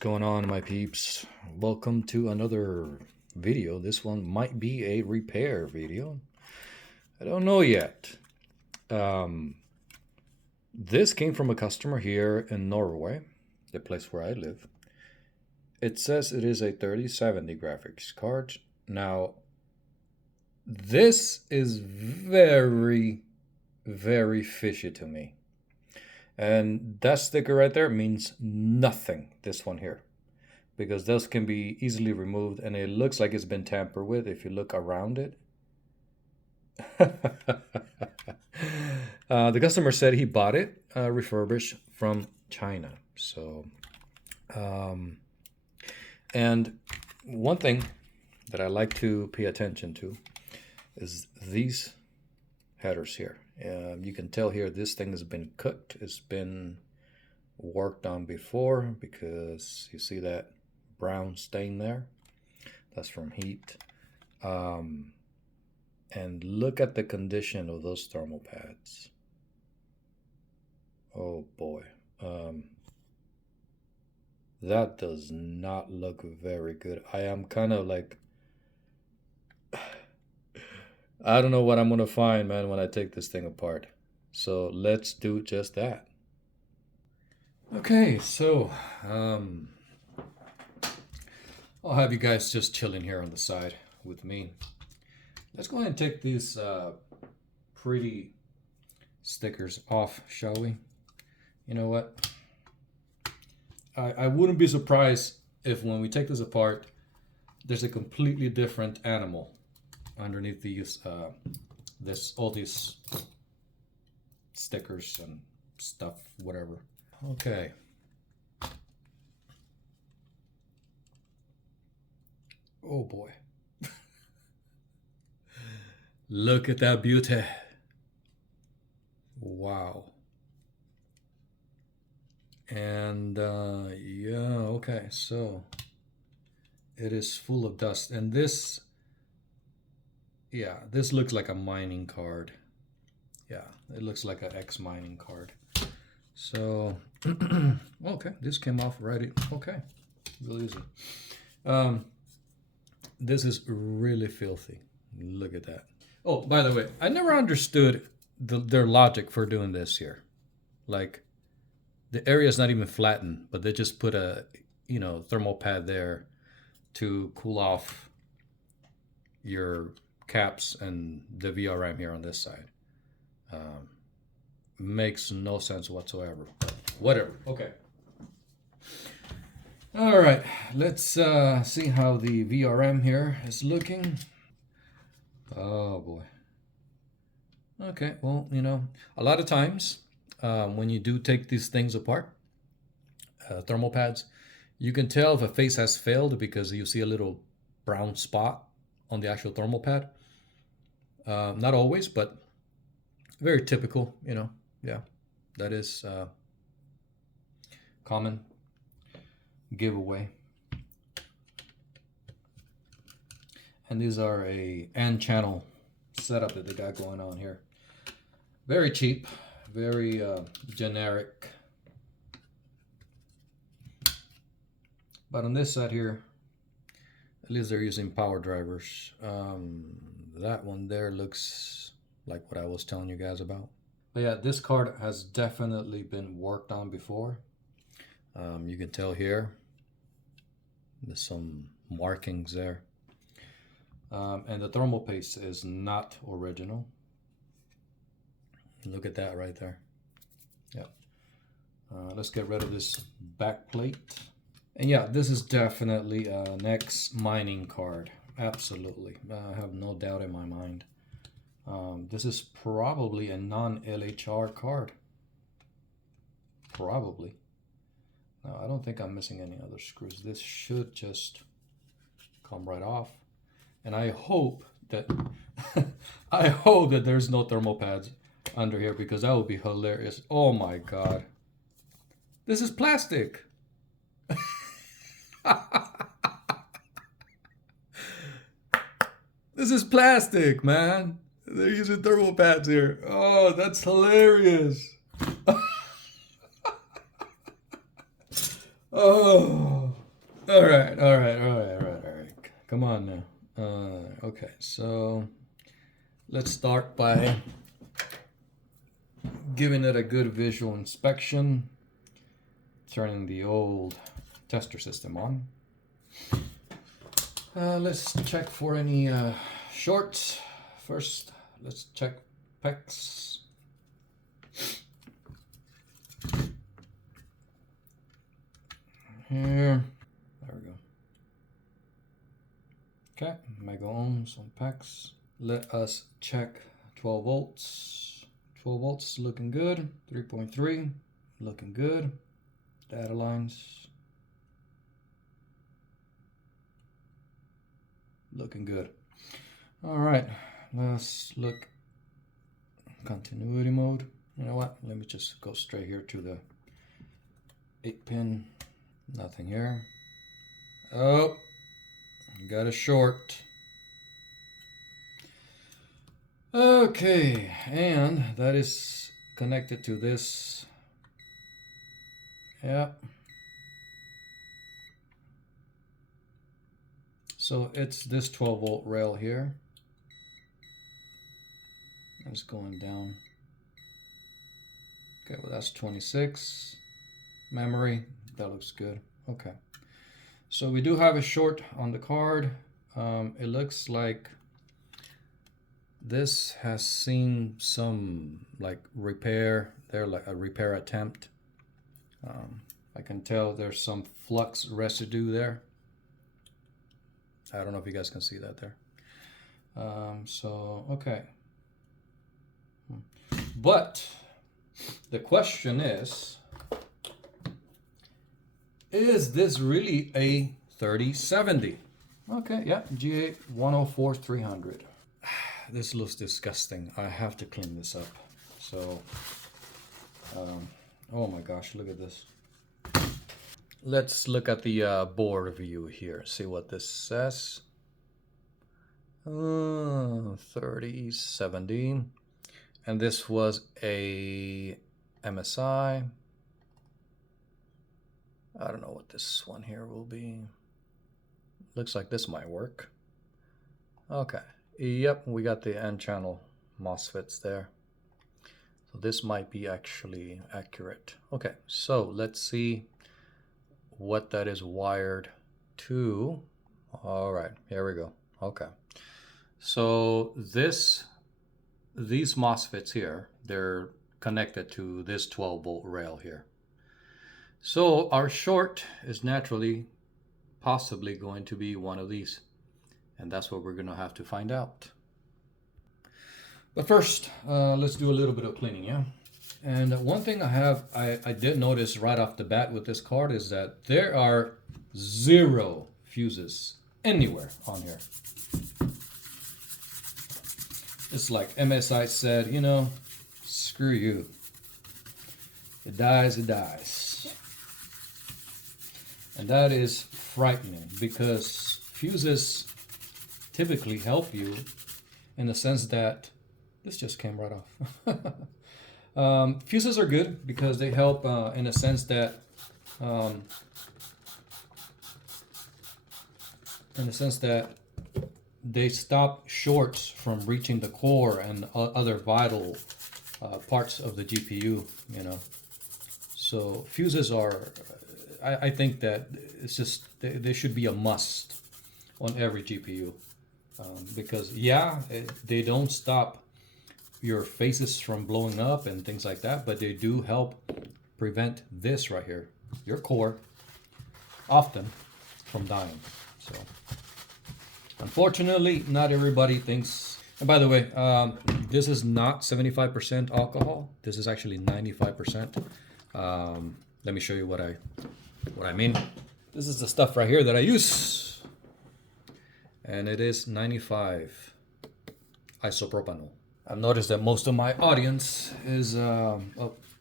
going on, my peeps? Welcome to another video. This one might be a repair video. I don't know yet. This came from a customer here in Norway, the place where I live. It says it is a 3070 graphics card. Now, this is very, very fishy to me. And that sticker right there means nothing, this one here. Because those can be easily removed and it looks like it's been tampered with if you look around it. The customer said he bought it refurbished from China. So, and one thing that I like to pay attention to is these headers here. You can tell here this thing has been cooked. It's been worked on before because you see that brown stain there. That's from heat. And look at the condition of those thermal pads. Oh boy. That does not look very good. I am kind of like... I don't know what I'm going to find, man, when I take this thing apart. So let's do just that. Okay, so I'll have you guys just chilling here on the side with me. Let's go ahead and take these pretty stickers off, shall we? You know what? I wouldn't be surprised if when we take this apart, there's a completely different animal underneath these all these stickers and stuff, whatever. Okay. Oh boy. Look at that beauty. Wow. And yeah, okay, so it is full of dust, and this, yeah, this looks like a mining card. Yeah, it looks like an X mining card. So, okay, this came off right. Okay, real easy. This is really filthy. Look at that. Oh, by the way, I never understood their logic for doing this here. Like, the area is not even flattened, but they just put a, thermal pad there to cool off your caps and the VRM here on this side. Makes no sense whatsoever. Whatever. Okay. All right. Let's see how the VRM here is looking. Oh boy. Okay. Well, a lot of times when you do take these things apart, thermal pads, you can tell if a face has failed because you see a little brown spot on the actual thermal pad. Not always, but very typical, Yeah, that is common giveaway. And these are a N channel setup that they got going on here. Very cheap, very generic. But on this side here, at least they're using power drivers. That one there looks like what I was telling you guys about. But yeah, this card has definitely been worked on before. You can tell here, there's some markings there. And the thermal paste is not original. Look at that right there. Yeah. Let's get rid of this back plate. And yeah, this is definitely an X mining card. Absolutely. I have no doubt in my mind. This is probably a non-LHR card. Probably. No, I don't think I'm missing any other screws. This should just come right off. And I hope that I hope that there's no thermal pads under here, because that would be hilarious. Oh my god. This is plastic. This is plastic, man. They're using thermal pads here. Oh, that's hilarious. Oh. All right, all right, all right, all right, all right. Come on now. Okay, so let's start by giving it a good visual inspection. Turning the old tester system on. Let's check for any shorts. First, let's check pecs. Here, there we go. Okay, mega ohms on pecs. Let us check 12 volts. 12 volts looking good. 3.3 looking good. Data lines looking good. All right, let's look continuity mode. You know what? Let me just go straight here to the 8-pin. Nothing here. Oh, got a short. Okay, and that is connected to this. Yeah. So it's this 12 volt rail here. It's going down. Okay, well that's 26. Memory, that looks good. Okay. So we do have a short on the card. It looks like this has seen some like repair there, like a repair attempt. I can tell there's some flux residue there. I don't know if you guys can see that there. So, okay. But the question is this really a 3070? Okay, yeah, G8 104-300. This looks disgusting. I have to clean this up. So, oh my gosh, look at this. Let's look at the board view here, see what this says. 3070. And this was a MSI. I don't know what this one here will be. Looks like this might work. Okay. Yep, we got the N-channel MOSFETs there. So this might be actually accurate. Okay, so let's see what that is wired to. All right, here we go. Okay. So these MOSFETs here, they're connected to this 12 volt rail here. So our short is naturally possibly going to be one of these. And that's what we're going to have to find out. But first, let's do a little bit of cleaning, yeah? And one thing I did notice right off the bat with this card is that there are 0 fuses anywhere on here. It's like MSI said, you know, screw you. It dies, it dies. And that is frightening because fuses typically help you in the sense that this just came right off. Fuses are good because they help in a sense that they stop shorts from reaching the core and other vital parts of the GPU, you know. So fuses are, I think that it's just, they should be a must on every GPU. Because yeah, they don't stop your faces from blowing up and things like that, but they do help prevent this right here, your core, often from dying. So unfortunately, not everybody thinks. And by the way, this is not 75% alcohol. This is actually 95%. Let me show you what I mean. This is the stuff right here that I use. And it is 95 isopropanol. I've noticed that most of my audience is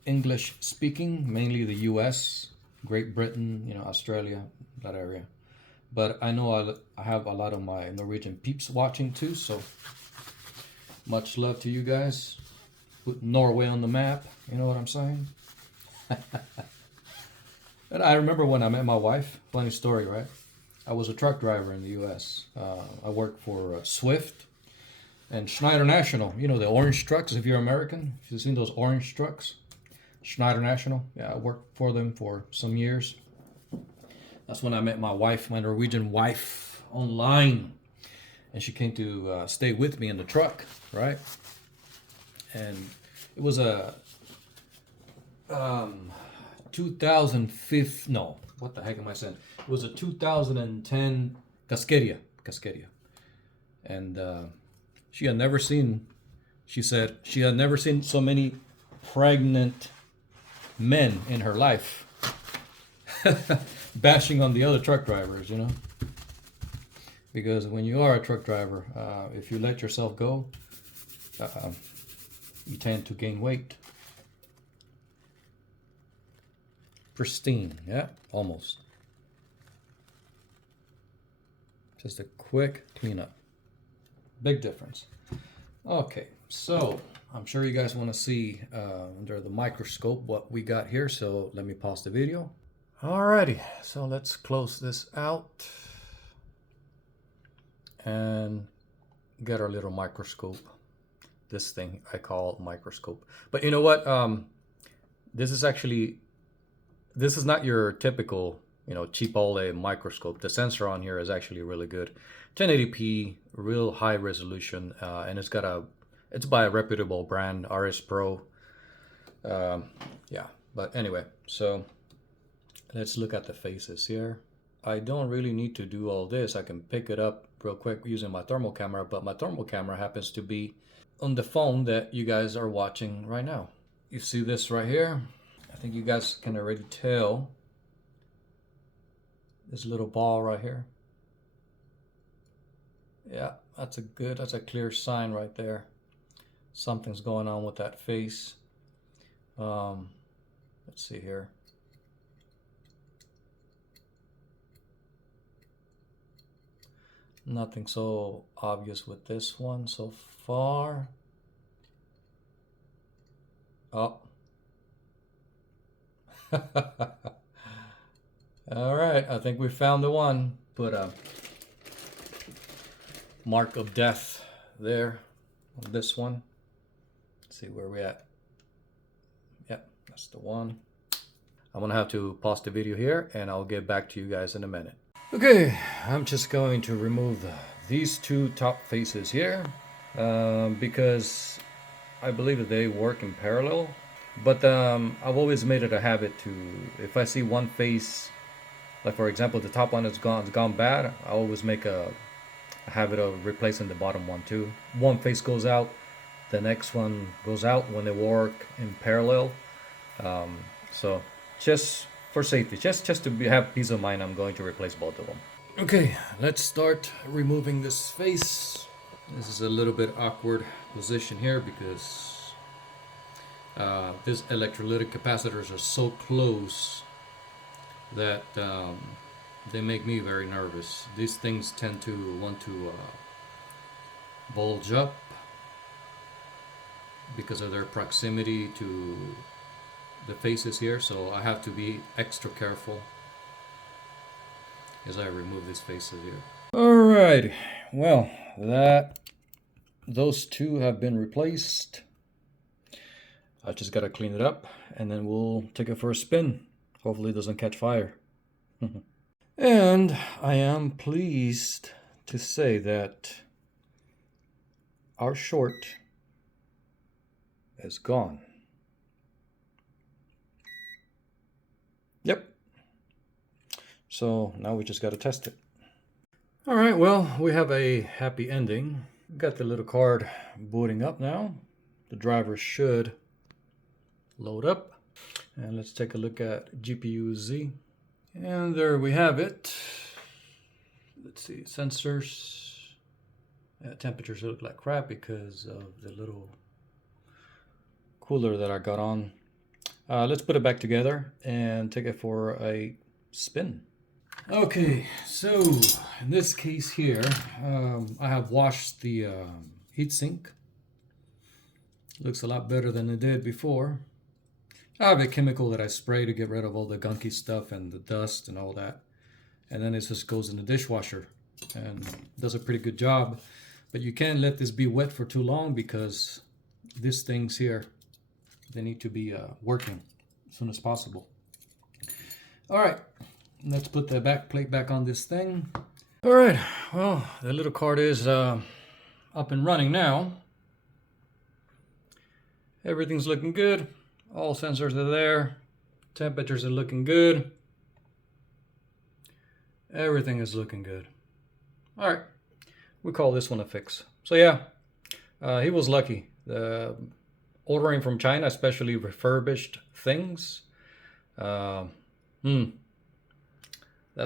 English speaking, mainly the US, Great Britain, you know, Australia, that area. But I know I have a lot of my Norwegian peeps watching too, so much love to you guys. Put Norway on the map, you know what I'm saying? And I remember when I met my wife, funny story, right? I was a truck driver in the U.S. I worked for Swift and Schneider National. You know, the orange trucks, if you're American. If you've seen those orange trucks. Schneider National. Yeah, I worked for them for some years. That's when I met my wife, my Norwegian wife, online. And she came to stay with me in the truck, right? And it was a 2005, no, what the heck am I saying? It was a 2010 Cascadia. And she had never seen, she said, she had never seen so many pregnant men in her life. Bashing on the other truck drivers, you know? Because when you are a truck driver, if you let yourself go, you tend to gain weight. Pristine, yeah, almost. Just a quick cleanup. Big difference. Okay, so I'm sure you guys want to see under the microscope what we got here, so let me pause the video. Alrighty, so let's close this out and get our little microscope. This thing I call microscope. But you know what? This is not your typical, you know, cheap old microscope. The sensor on here is actually really good. 1080p, real high resolution, and it's by a reputable brand, RS Pro. Yeah, but anyway, so let's look at the faces here. I don't really need to do all this. I can pick it up real quick using my thermal camera, but my thermal camera happens to be on the phone that you guys are watching right now. You see this right here? I think you guys can already tell this little ball right here. Yeah, that's a clear sign right there. Something's going on with that face. Let's see here. Nothing so obvious with this one so far. Oh. All right, I think we found the one. Put a mark of death there on this one. Let's see where we at. Yep, that's the one. I'm gonna have to pause the video here and I'll get back to you guys in a minute. Okay, I'm just going to remove these two top faces here because I believe that they work in parallel. But I've always made it a habit to, if I see one face, like for example the top one has gone bad, I always make a habit of replacing the bottom one too. One face goes out, the next one goes out when they work in parallel. So just for safety, just to have peace of mind, I'm going to replace both of them. Okay, let's start removing this face. This is a little bit awkward position here because these electrolytic capacitors are so close that they make me very nervous. These things tend to want to bulge up because of their proximity to the faces here, so I have to be extra careful as I remove these faces here. Alright, well, those two have been replaced. I just gotta clean it up and then we'll take it for a spin. Hopefully it doesn't catch fire. And I am pleased to say that our short is gone. Yep. So now we just got to test it. All right, well, we have a happy ending. Got the little card booting up now. The driver should load up. And let's take a look at GPU Z. And there we have it. Let's see, sensors. Temperatures look like crap because of the little cooler that I got on. Let's put it back together and take it for a spin. Okay, so in this case here, I have washed the heatsink. Looks a lot better than it did before. I have a chemical that I spray to get rid of all the gunky stuff and the dust and all that. and then it just goes in the dishwasher and does a pretty good job. But you can't let this be wet for too long because these things here, they need to be working as soon as possible. All right, let's put the back plate back on this thing. All right, well, the little cart is up and running now. Everything's looking good. All sensors are there. Temperatures are looking good. Everything is looking good. All right, we call this one a fix. So yeah, he was lucky. Ordering from China, especially refurbished things, that's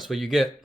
what you get.